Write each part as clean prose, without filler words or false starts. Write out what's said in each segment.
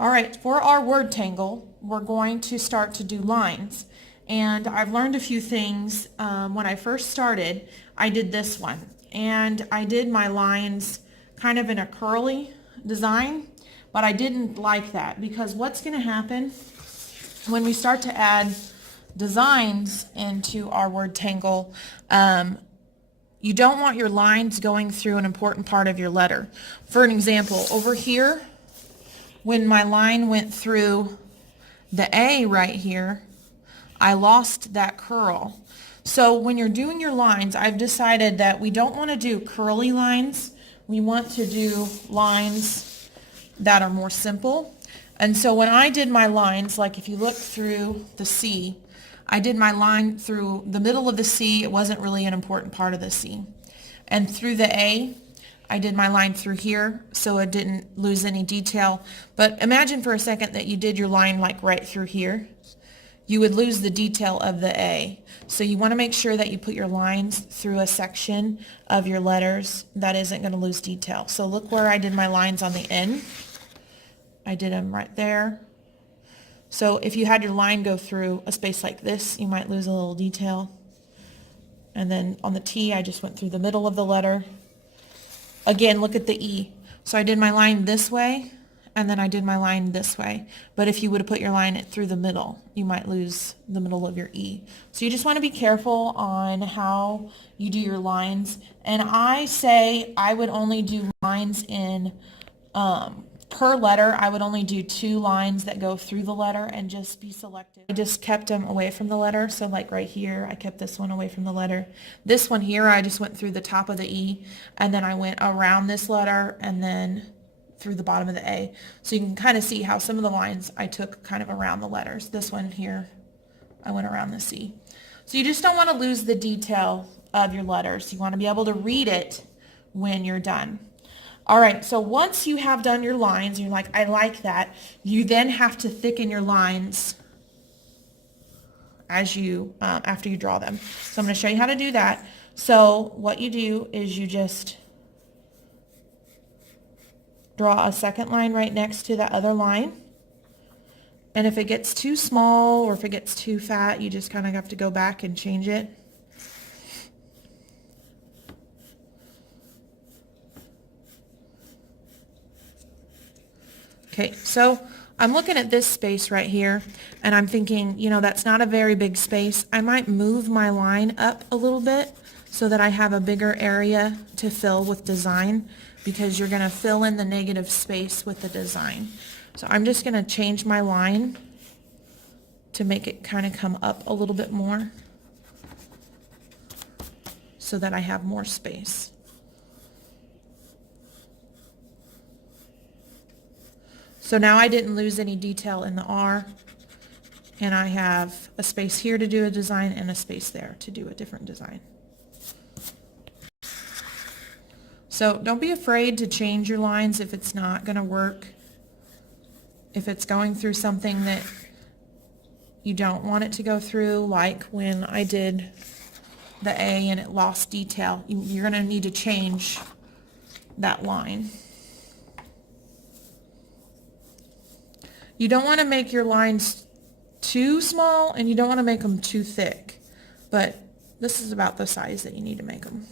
All right, for our word tangle, we're going to start to do lines. And I've learned a few things. When I first started, I did this one. And I did my lines kind of in a curly design, but I didn't like that because what's going to happen when we start to add designs into our word tangle, you don't want your lines going through an important part of your letter. For an example, over here, when my line went through the A right here, I lost that curl. So when you're doing your lines, I've decided that we don't want to do curly lines. We want to do lines that are more simple. And so when I did my lines, like if you look through the C, I did my line through the middle of the C. It wasn't really an important part of the C. And through the A, I did my line through here so it didn't lose any detail. But imagine for a second that you did your line like right through here. You would lose the detail of the A. So you want to make sure that you put your lines through a section of your letters that isn't going to lose detail. So look where I did my lines on the N. I did them right there. So if you had your line go through a space like this, you might lose a little detail. And then on the T, I just went through the middle of the letter. Again, look at the E. So I did my line this way, and then I did my line this way. But if you would have put your line through the middle, you might lose the middle of your E. So you just want to be careful on how you do your lines. And I say I would only do lines in, per letter, I would only do 2 lines that go through the letter and just be selective. I just kept them away from the letter. So like right here, I kept this one away from the letter. This one here, I just went through the top of the E, and then I went around this letter and then through the bottom of the A. So you can kind of see how some of the lines I took kind of around the letters. This one here, I went around the C. So you just don't want to lose the detail of your letters. You want to be able to read it when you're done. All right, so once you have done your lines, you're like, I like that, you then have to thicken your lines as you, after you draw them. So I'm going to show you how to do that. So what you do is you just draw a second line right next to that other line. And if it gets too small or if it gets too fat, you just kind of have to go back and change it. Okay, so I'm looking at this space right here, and I'm thinking, you know, that's not a very big space. I might move my line up a little bit so that I have a bigger area to fill with design, because you're going to fill in the negative space with the design. So I'm just going to change my line to make it kind of come up a little bit more so that I have more space. So now I didn't lose any detail in the R, and I have a space here to do a design and a space there to do a different design. So don't be afraid to change your lines if it's not going to work. If it's going through something that you don't want it to go through, like when I did the A and it lost detail, you're going to need to change that line. You don't want to make your lines too small, and you don't want to make them too thick, but this is about the size that you need to make them.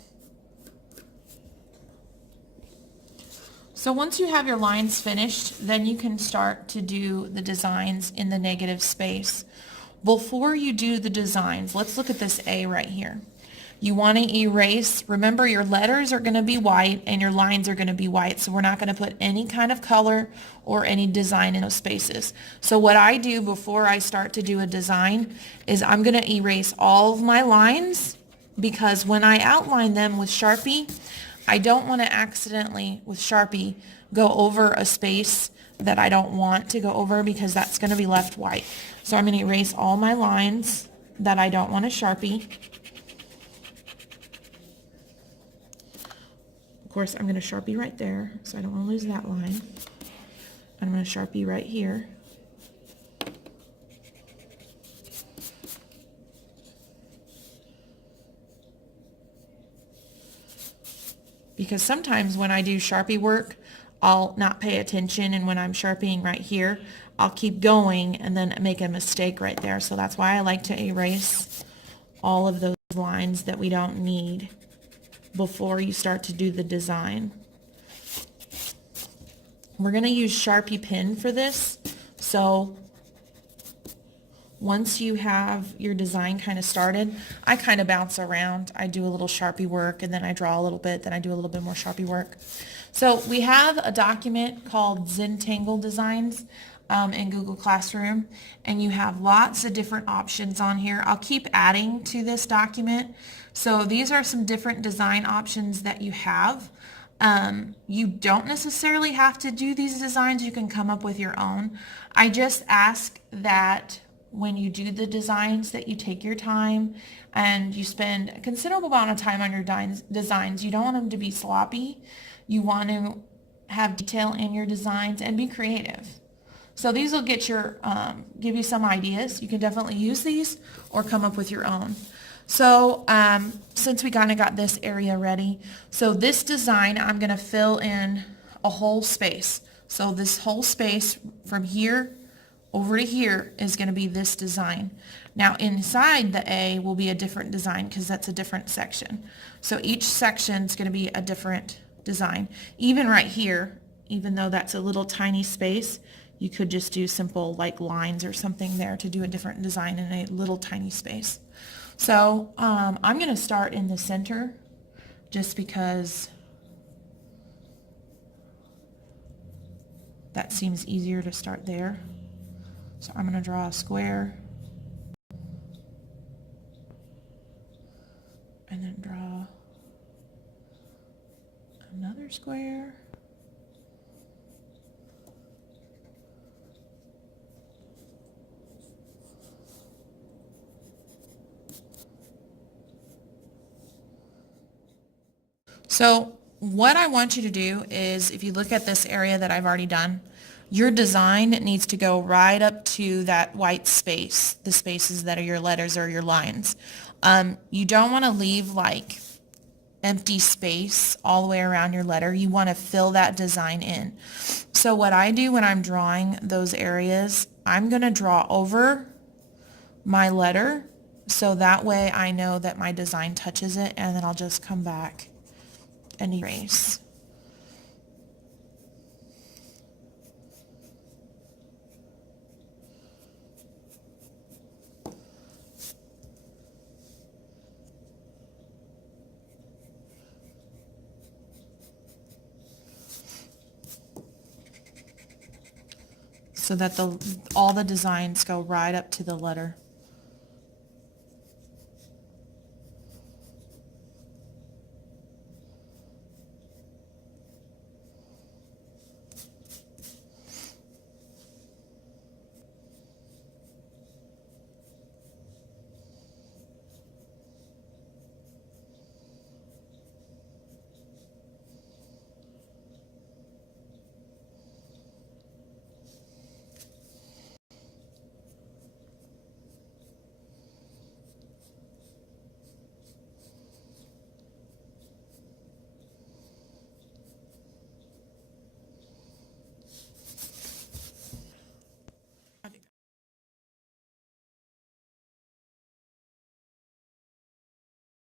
So once you have your lines finished, then you can start to do the designs in the negative space. Before you do the designs, let's look at this A right here. You want to erase, remember your letters are going to be white and your lines are going to be white, so we're not going to put any kind of color or any design in those spaces. So what I do before I start to do a design is I'm going to erase all of my lines, because when I outline them with Sharpie, I don't want to accidentally, with Sharpie, go over a space that I don't want to go over, because that's going to be left white. So I'm going to erase all my lines that I don't want to Sharpie. Of course, I'm going to Sharpie right there, so I don't want to lose that line. I'm going to Sharpie right here. Because sometimes when I do Sharpie work, I'll not pay attention, and when I'm sharpening right here, I'll keep going and then make a mistake right there. So that's why I like to erase all of those lines that we don't need before you start to do the design. We're going to use Sharpie pen for this. So once you have your design kind of started, I kind of bounce around. I do a little Sharpie work, and then I draw a little bit, then I do a little bit more Sharpie work. So we have a document called Tangle Designs in Google Classroom, and you have lots of different options on here. I'll keep adding to this document. So these are some different design options that you have. You don't necessarily have to do these designs. You can come up with your own. I just ask that when you do the designs that you take your time and you spend a considerable amount of time on your designs. You don't want them to be sloppy. You want to have detail in your designs and be creative. So these will get your, give you some ideas. You can definitely use these or come up with your own. So since we kind of got this area ready, so this design, I'm going to fill in a whole space. So this whole space from here over to here is going to be this design. Now inside the A will be a different design because that's a different section. So each section is going to be a different design. Even right here, even though that's a little tiny space, you could just do simple like lines or something there to do a different design in a little tiny space. So I'm going to start in the center just because that seems easier to start there. So I'm going to draw a square and then draw another square. So what I want you to do is, if you look at this area that I've already done, your design needs to go right up to that white space, the spaces that are your letters or your lines. You don't want to leave like empty space all the way around your letter. You want to fill that design in. So what I do when I'm drawing those areas, I'm going to draw over my letter so that way I know that my design touches it, and then I'll just come back and erase. So that all the designs go right up to the letter.